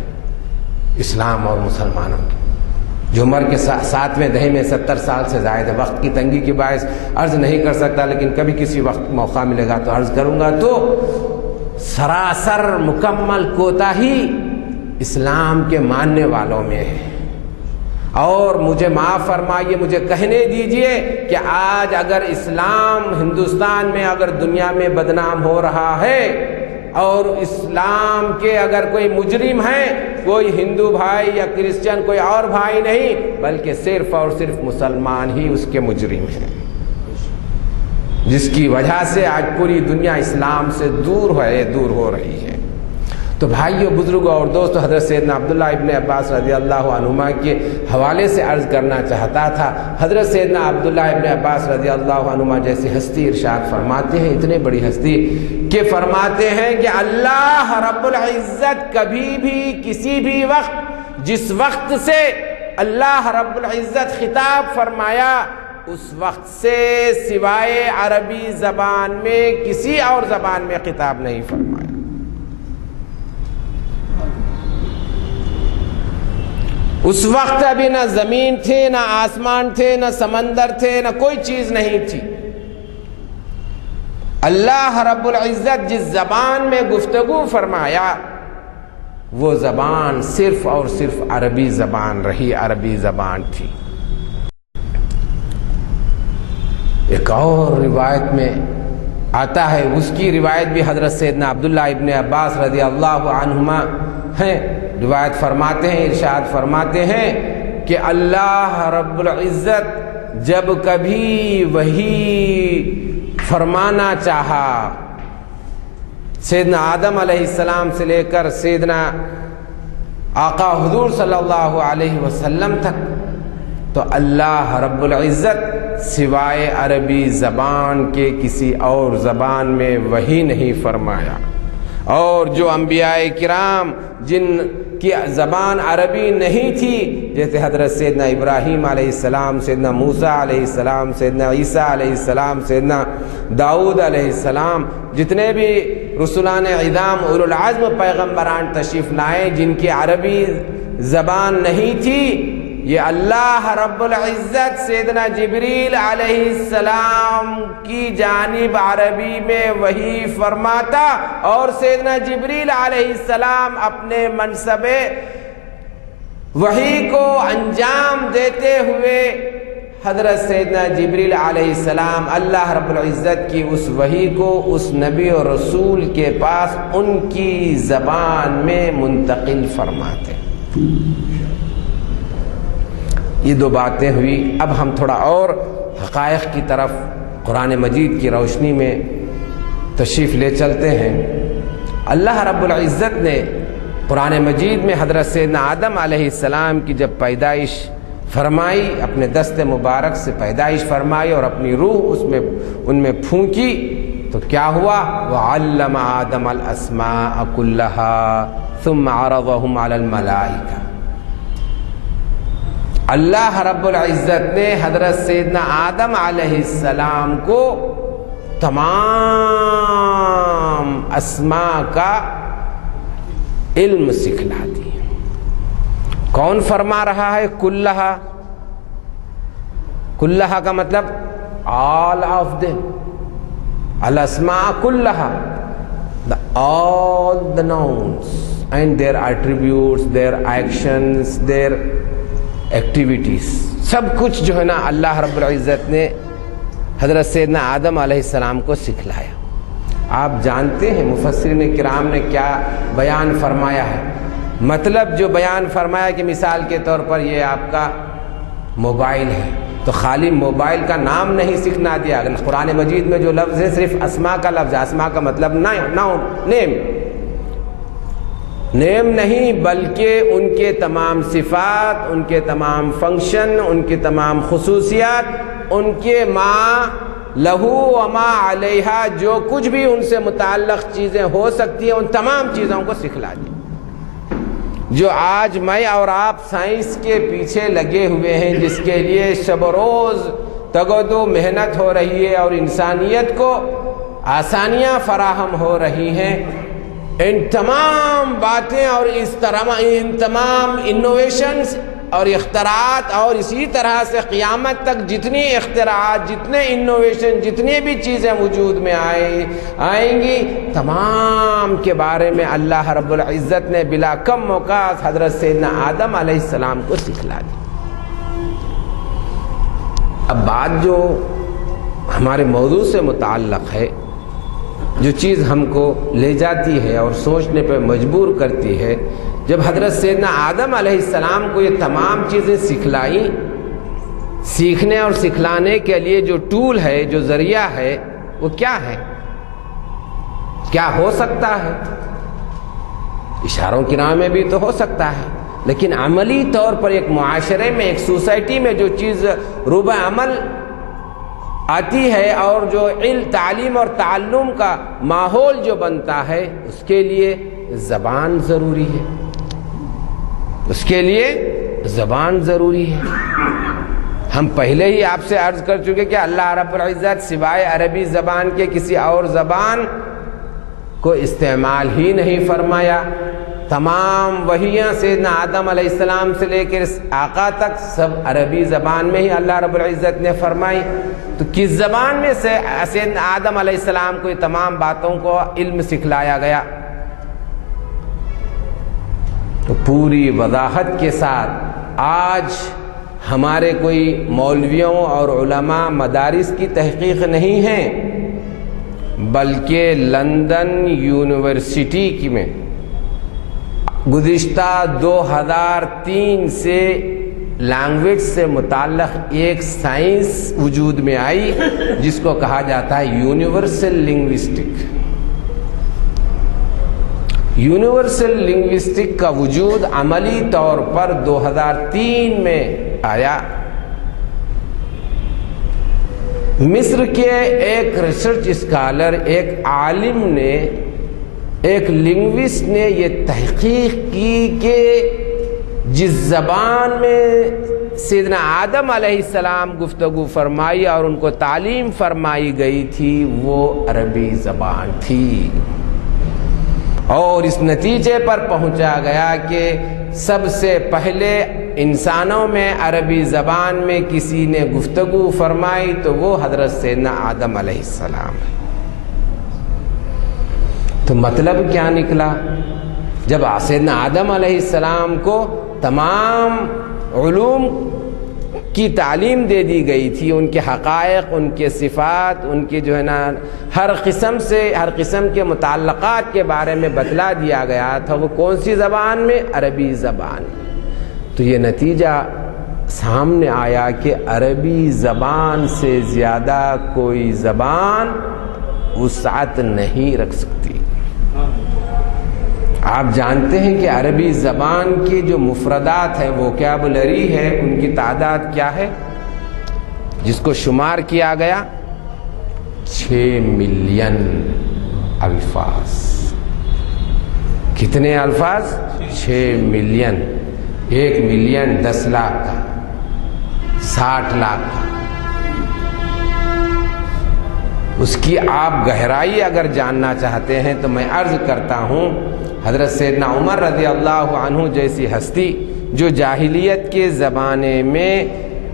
اسلام اور مسلمانوں کی جو عمر کے 7ویں دہی میں 70 سال سے زائد ہے، وقت کی تنگی کے باعث عرض نہیں کر سکتا، لیکن کبھی کسی وقت موقع ملے گا تو عرض کروں گا۔ تو سراسر مکمل کوتاہی اسلام کے ماننے والوں میں ہے، اور مجھے معاف فرمائیے، مجھے کہنے دیجئے کہ آج اگر اسلام ہندوستان میں، اگر دنیا میں بدنام ہو رہا ہے اور اسلام کے اگر کوئی مجرم ہے، کوئی ہندو بھائی یا کرسچن کوئی اور بھائی نہیں، بلکہ صرف اور صرف مسلمان ہی اس کے مجرم ہیں، جس کی وجہ سے آج پوری دنیا اسلام سے دور ہو رہی ہے۔ تو بھائیو، بزرگوں اور دوستو، حضرت سیدنا عبداللہ ابن عباس رضی اللہ عنہما کے حوالے سے عرض کرنا چاہتا تھا۔ حضرت سیدنا عبداللہ ابن عباس رضی اللہ عنہما جیسی ہستی ارشاد فرماتے ہیں، اتنے بڑی ہستی کہ فرماتے ہیں کہ اللہ رب العزت کبھی بھی کسی بھی وقت، جس وقت سے اللہ رب العزت خطاب فرمایا، اس وقت سے سوائے عربی زبان میں کسی اور زبان میں خطاب نہیں فرمایا۔ اس وقت ابھی نہ زمین تھے، نہ آسمان تھے، نہ سمندر تھے، نہ کوئی چیز نہیں تھی۔ اللہ رب العزت جس زبان میں گفتگو فرمایا، وہ زبان صرف اور صرف عربی زبان رہی، عربی زبان تھی۔ ایک اور روایت میں آتا ہے، اس کی روایت بھی حضرت سیدنا عبداللہ ابن عباس رضی اللہ عنہما ہیں، روایت فرماتے ہیں، ارشاد فرماتے ہیں کہ اللہ رب العزت جب کبھی وحی فرمانا چاہا، سیدنا آدم علیہ السلام سے لے کر سیدنا آقا حضور صلی اللہ علیہ وسلم تک، تو اللہ رب العزت سوائے عربی زبان کے کسی اور زبان میں وحی نہیں فرمایا۔ اور جو انبیاء کرام جن کی زبان عربی نہیں تھی، جیسے حضرت سیدنا ابراہیم علیہ السلام، سیدنا موسیٰ علیہ السلام، سیدنا عیسیٰ علیہ السلام، سیدنا داؤد علیہ السلام، جتنے بھی رسولان عظام اولو العزم پیغمبران تشریف لائے، جن کی عربی زبان نہیں تھی، یہ اللہ رب العزت سیدنا جبریل علیہ السلام کی جانب عربی میں وحی فرماتا، اور سیدنا جبریل علیہ السلام اپنے منصب وحی کو انجام دیتے ہوئے حضرت سیدنا جبریل علیہ السلام اللہ رب العزت کی اس وحی کو اس نبی اور رسول کے پاس ان کی زبان میں منتقل فرماتے۔ یہ دو باتیں ہوئی۔ اب ہم تھوڑا اور حقائق کی طرف قرآن مجید کی روشنی میں تشریف لے چلتے ہیں۔ اللہ رب العزت نے قرآن مجید میں حضرت سیدنا آدم علیہ السلام کی جب پیدائش فرمائی، اپنے دست مبارک سے پیدائش فرمائی اور اپنی روح ان میں پھونکی تو کیا ہوا؟ وَعَلَّمَ آدَمَ الْأَسْمَاءَ كُلَّهَا ثُمَّ عَرَضَهُمْ عَلَى الْمَلَائِكَةِ۔ اللہ رب العزت نے حضرت سیدنا آدم علیہ السلام کو تمام اسماء کا علم سکھلا دی۔ کون فرما رہا ہے؟ کلہا۔ کلہا کا مطلب all of them، الاسماء کلہا، all the nouns and their attributes, their actions, their activities، سب کچھ جو ہے نا اللہ رب العزت نے حضرت سیدنا آدم علیہ السلام کو سکھلایا۔ آپ جانتے ہیں مفسرین کرام نے کیا بیان فرمایا ہے؟ مطلب جو بیان فرمایا کہ مثال کے طور پر یہ آپ کا موبائل ہے تو خالی موبائل کا نام نہیں سیکھنا دیا، قرآن مجید میں جو لفظ ہے صرف اسماء کا لفظ ہے۔ اسماء کا مطلب نیم نہیں، بلکہ ان کے تمام صفات، ان کے تمام فنکشن، ان کے تمام خصوصیات، ان کے ما لہو وما علیہا، جو کچھ بھی ان سے متعلق چیزیں ہو سکتی ہیں ان تمام چیزوں کو سکھلا دی۔ جو آج میں اور آپ سائنس کے پیچھے لگے ہوئے ہیں، جس کے لیے شب و روز تگودو محنت ہو رہی ہے اور انسانیت کو آسانیاں فراہم ہو رہی ہیں، ان تمام باتیں اور ان تمام انوویشنز اور اختراعات اور اسی طرح سے قیامت تک جتنی اختراعات، جتنے انوویشن، جتنی بھی چیزیں وجود میں آئیں گی، تمام کے بارے میں اللہ رب العزت نے بلا کم اوقات حضرت سیدنا آدم علیہ السلام کو سکھلا دی۔ اب بات جو ہمارے موضوع سے متعلق ہے، جو چیز ہم کو لے جاتی ہے اور سوچنے پہ مجبور کرتی ہے، جب حضرت سیدنا آدم علیہ السلام کو یہ تمام چیزیں سکھلائیں، سیکھنے اور سکھلانے کے لیے جو ٹول ہے، جو ذریعہ ہے، وہ کیا ہے؟ کیا ہو سکتا ہے؟ اشاروں کی راہ میں بھی تو ہو سکتا ہے، لیکن عملی طور پر ایک معاشرے میں، ایک سوسائٹی میں جو چیز روبہ عمل آتی ہے اور جو علم، تعلیم اور تعلم کا ماحول جو بنتا ہے، اس کے لیے زبان ضروری ہے، اس کے لیے زبان ضروری ہے۔ ہم پہلے ہی آپ سے عرض کر چکے کہ اللہ رب العزت سوائے عربی زبان کے کسی اور زبان کو استعمال ہی نہیں فرمایا۔ تمام وحیاں سیدنا آدم علیہ السلام سے لے کر آقا تک سب عربی زبان میں ہی اللہ رب العزت نے فرمائی، تو کس زبان میں سے سیدنا آدم علیہ السلام کو یہ تمام باتوں کو علم سکھلایا گیا؟ تو پوری وضاحت کے ساتھ آج ہمارے کوئی مولویوں اور علماء مدارس کی تحقیق نہیں ہے، بلکہ لندن یونیورسٹی کی میں گزشتہ 2003 سے لینگویج سے متعلق ایک سائنس وجود میں آئی جس کو کہا جاتا ہے یونیورسل لنگوسٹک۔ یونیورسل لنگوسٹک کا وجود عملی طور پر 2003 میں آیا۔ مصر کے ایک ریسرچ اسکالر، ایک عالم نے، ایک لنگوسٹ نے یہ تحقیق کی کہ جس زبان میں سیدنا آدم علیہ السلام گفتگو فرمائی اور ان کو تعلیم فرمائی گئی تھی وہ عربی زبان تھی، اور اس نتیجے پر پہنچا گیا کہ سب سے پہلے انسانوں میں عربی زبان میں کسی نے گفتگو فرمائی تو وہ حضرت سیدنا آدم علیہ السلام ہے۔ تو مطلب کیا نکلا؟ جب سیدنا آدم علیہ السلام کو تمام علوم کی تعلیم دے دی گئی تھی، ان کے حقائق، ان کے صفات، ان کے جو ہے نا ہر قسم کے متعلقات کے بارے میں بتلا دیا گیا تھا، وہ کون سی زبان میں؟ عربی زبان۔ تو یہ نتیجہ سامنے آیا کہ عربی زبان سے زیادہ کوئی زبان وسعت نہیں رکھ سکتی۔ آپ جانتے ہیں کہ عربی زبان کے جو مفردات ہے، ووکیبلری ہے، ان کی تعداد کیا ہے؟ جس کو شمار کیا گیا 6 ملین الفاظ۔ کتنے الفاظ؟ 6 ملین۔ 1 ملین 10 لاکھ کا، 60 لاکھ کا۔ اس کی آپ گہرائی اگر جاننا چاہتے ہیں تو میں عرض کرتا ہوں، حضرت سیدنا عمر رضی اللہ عنہ جیسی ہستی جو جاہلیت کے زمانے میں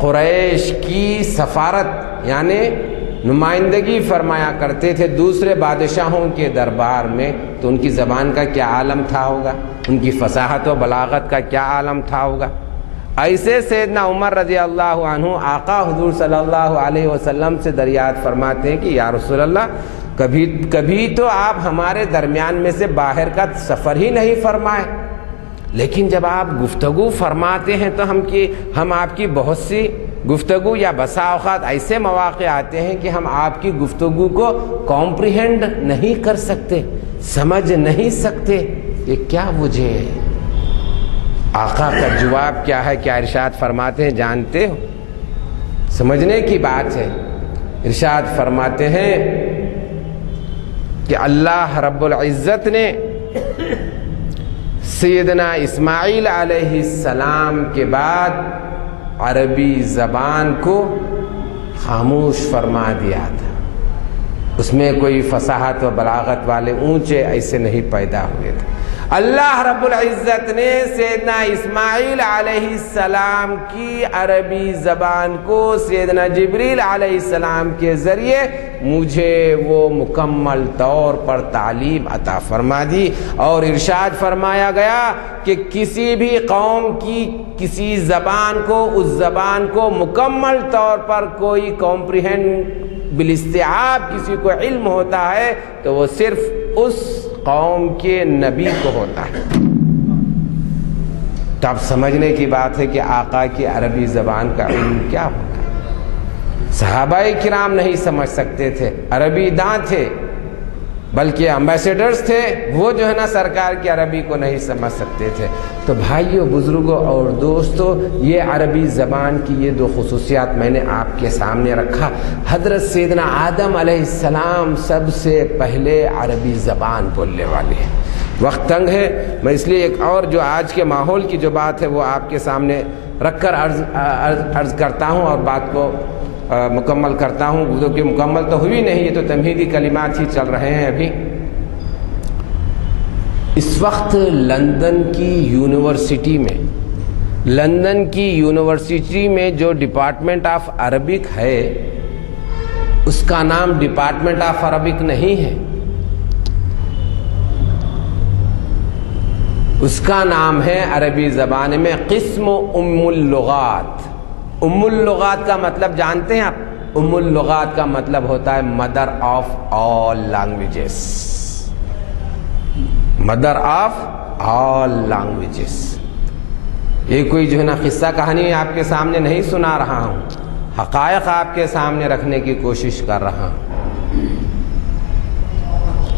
قریش کی سفارت یعنی نمائندگی فرمایا کرتے تھے دوسرے بادشاہوں کے دربار میں، تو ان کی زبان کا کیا عالم تھا ہوگا، ان کی فصاحت و بلاغت کا کیا عالم تھا ہوگا۔ ایسے سیدنا عمر رضی اللہ عنہ آقا حضور صلی اللہ علیہ وسلم سے دریافت فرماتے ہیں کہ یا رسول اللہ، کبھی تو آپ ہمارے درمیان میں سے باہر کا سفر ہی نہیں فرمائے، لیکن جب آپ گفتگو فرماتے ہیں تو ہم آپ کی بہت سی گفتگو یا بسا اوقات ایسے مواقع آتے ہیں کہ ہم آپ کی گفتگو کو کمپریہنڈ نہیں کر سکتے، سمجھ نہیں سکتے، یہ کیا وجہ ہے؟ آقا کا جواب کیا ہے؟ کیا ارشاد فرماتے ہیں جانتے ہو؟ سمجھنے کی بات ہے۔ ارشاد فرماتے ہیں کہ اللہ رب العزت نے سیدنا اسماعیل علیہ السلام کے بعد عربی زبان کو خاموش فرما دیا تھا، اس میں کوئی فصاحت و بلاغت والے اونچے ایسے نہیں پیدا ہوئے تھے۔ اللہ رب العزت نے سیدنا اسماعیل علیہ السلام کی عربی زبان کو سیدنا جبریل علیہ السلام کے ذریعے مجھے وہ مکمل طور پر تعلیم عطا فرما دی، اور ارشاد فرمایا گیا کہ کسی بھی قوم کی کسی زبان کو، اس زبان کو مکمل طور پر کوئی کمپریہنڈ بالاستیعاب کسی کو علم ہوتا ہے تو وہ صرف اس قوم کے نبی کو ہوتا ہے۔ تو اب سمجھنے کی بات ہے کہ آقا کی عربی زبان کا علم کیا ہوگا۔ صحابہ کرام نہیں سمجھ سکتے تھے، عربی داں تھے، بلکہ امبیسیڈرز تھے، وہ جو ہے نا سرکار کی عربی کو نہیں سمجھ سکتے تھے۔ تو بھائیوں، بزرگوں اور دوستوں، یہ عربی زبان کی یہ 2 خصوصیات میں نے آپ کے سامنے رکھا۔ حضرت سیدنا آدم علیہ السلام سب سے پہلے عربی زبان بولنے والے ہیں۔ وقت تنگ ہے، میں اس لیے ایک اور جو آج کے ماحول کی جو بات ہے وہ آپ کے سامنے رکھ کر عرض کرتا ہوں اور بات کو مکمل کرتا ہوں، جو کہ مکمل تو ہوئی نہیں، یہ تو تمہیدی کلمات ہی چل رہے ہیں ابھی۔ اس وقت لندن کی یونیورسٹی میں جو ڈپارٹمنٹ آف عربک ہے، اس کا نام ڈپارٹمنٹ آف عربک نہیں ہے، اس کا نام ہے عربی زبان میں قسم ام اللغات۔ ام اللغات کا مطلب جانتے ہیں آپ؟ ام اللغات کا مطلب ہوتا ہے mother of all languages, mother of all languages. یہ کوئی جو ہے نا قصہ کہانی آپ کے سامنے نہیں سنا رہا ہوں، حقائق آپ کے سامنے رکھنے کی کوشش کر رہا ہوں۔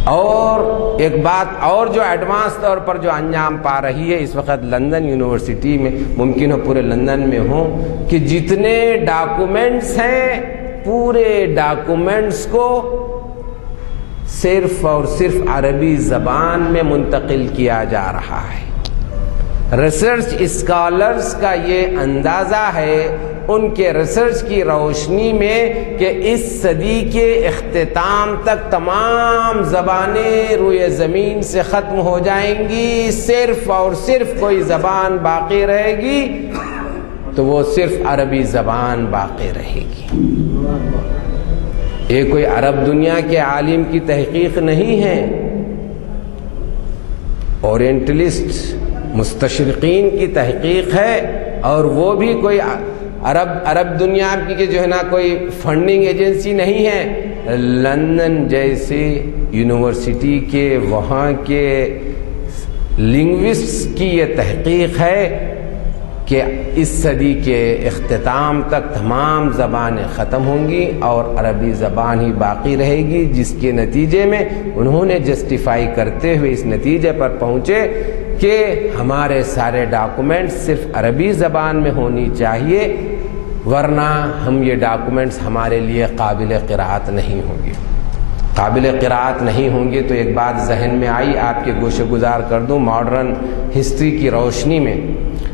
اور ایک بات اور جو ایڈوانس طور پر جو انجام پا رہی ہے اس وقت لندن یونیورسٹی میں، ممکن ہو پورے لندن میں ہوں، کہ جتنے ڈاکومنٹس ہیں پورے ڈاکومنٹس کو صرف اور صرف عربی زبان میں منتقل کیا جا رہا ہے۔ ریسرچ اسکالرز کا یہ اندازہ ہے ان کے ریسرچ کی روشنی میں کہ اس صدی کے اختتام تک تمام زبانیں روئے زمین سے ختم ہو جائیں گی، صرف اور صرف کوئی زبان باقی رہے گی تو وہ صرف عربی زبان باقی رہے گی۔ یہ کوئی عرب دنیا کے عالم کی تحقیق نہیں ہے، اورینٹلسٹ مستشرقین کی تحقیق ہے، اور وہ بھی کوئی عرب دنیا کی جو ہے نا کوئی فنڈنگ ایجنسی نہیں ہے۔ لندن جیسی یونیورسٹی کے وہاں کے لنگوسٹس کی یہ تحقیق ہے کہ اس صدی کے اختتام تک تمام زبانیں ختم ہوں گی اور عربی زبان ہی باقی رہے گی، جس کے نتیجے میں انہوں نے جسٹیفائی کرتے ہوئے اس نتیجے پر پہنچے کہ ہمارے سارے ڈاکومنٹس صرف عربی زبان میں ہونی چاہیے، ورنہ ہم یہ ڈاکومنٹس ہمارے لیے قابل قراءت نہیں ہوں گے۔ قابل قراءت نہیں ہوں گے تو ایک بات ذہن میں آئی، آپ کے گوشے گزار کر دوں، ماڈرن ہسٹری کی روشنی میں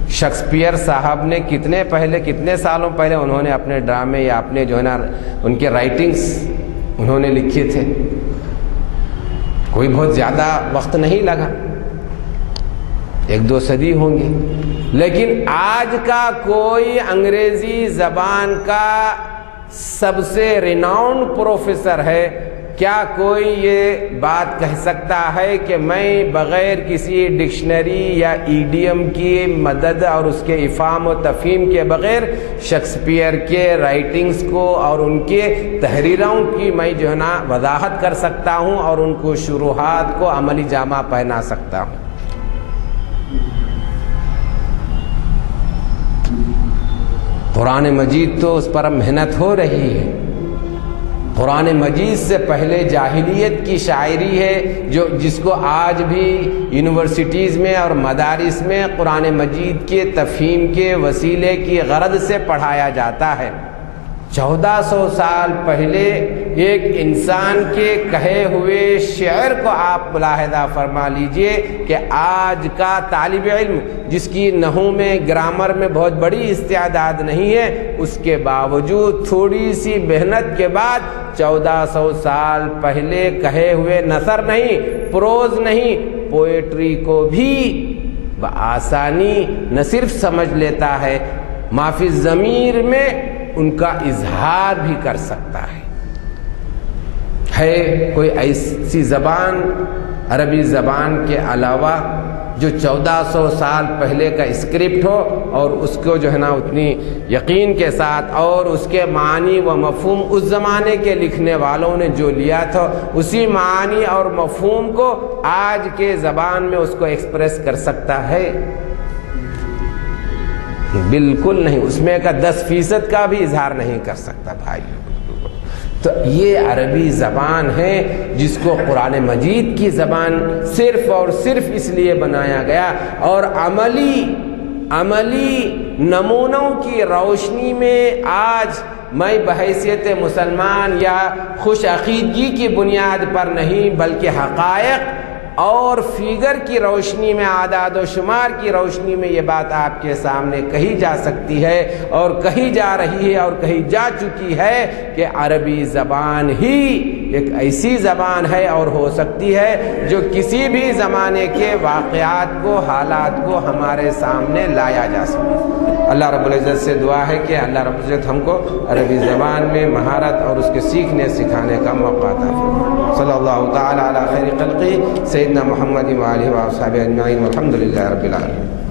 شیکسپیئر صاحب نے کتنے سالوں پہلے انہوں نے اپنے ڈرامے یا اپنے جو ہے نا ان کے رائٹنگز انہوں نے لکھے تھے، کوئی بہت زیادہ وقت نہیں لگا، 1-2 صدی ہوں گے، لیکن آج کا کوئی انگریزی زبان کا سب سے ریناؤنڈ پروفیسر ہے، کیا کوئی یہ بات کہہ سکتا ہے کہ میں بغیر کسی ڈکشنری یا ایڈیم کی مدد اور اس کے افہام و تفہیم کے بغیر شیکسپیئر کے رائٹنگز کو اور ان کے تحریروں کی میں جو ہے نا وضاحت کر سکتا ہوں اور ان کو شروحات کو عملی جامہ پہنا سکتا ہوں؟ قرآن مجید تو اس پر محنت ہو رہی ہے، قرآن مجید سے پہلے جاہلیت کی شاعری ہے جس کو آج بھی یونیورسٹیز میں اور مدارس میں قرآن مجید کے تفہیم کے وسیلے کی غرض سے پڑھایا جاتا ہے۔ 1400 سال پہلے ایک انسان کے کہے ہوئے شعر کو آپ ملاحظہ فرما لیجئے کہ آج کا طالب علم جس کی نحو میں گرامر میں بہت بڑی استعداد نہیں ہے، اس کے باوجود تھوڑی سی محنت کے بعد 1400 سال پہلے کہے ہوئے نثر نہیں، پروز نہیں، پوئٹری کو بھی بآسانی نہ صرف سمجھ لیتا ہے، مافی ضمیر میں ان کا اظہار بھی کر سکتا ہے کوئی ایسی زبان عربی زبان کے علاوہ جو 1400 سال پہلے کا اسکرپٹ ہو اور اس کو جو ہے نا اتنی یقین کے ساتھ اور اس کے معنی و مفہوم اس زمانے کے لکھنے والوں نے جو لیا تھا اسی معنی اور مفہوم کو آج کے زبان میں اس کو ایکسپریس کر سکتا ہے؟ بالکل نہیں، اس میں کا 10% کا بھی اظہار نہیں کر سکتا بھائی۔ تو یہ عربی زبان ہے جس کو قرآن مجید کی زبان صرف اور صرف اس لیے بنایا گیا، اور عملی نمونوں کی روشنی میں آج میں بحیثیت مسلمان یا خوش عقیدگی کی بنیاد پر نہیں بلکہ حقائق اور فیگر کی روشنی میں، اعداد و شمار کی روشنی میں یہ بات آپ کے سامنے کہی جا سکتی ہے اور کہی جا رہی ہے اور کہی جا چکی ہے کہ عربی زبان ہی ایک ایسی زبان ہے اور ہو سکتی ہے جو کسی بھی زمانے کے واقعات کو، حالات کو ہمارے سامنے لایا جا سکے۔ اللہ رب العزت سے دعا ہے کہ اللہ رب العزت ہم کو عربی زبان میں مہارت اور اس کے سیکھنے سکھانے کا موقع عطا فرمائے۔ صلی اللہ تعالی علی خیر خلقی سیدنا محمد و آلہ و اصحابہ اجمعین والحمد للہ رب العالمین۔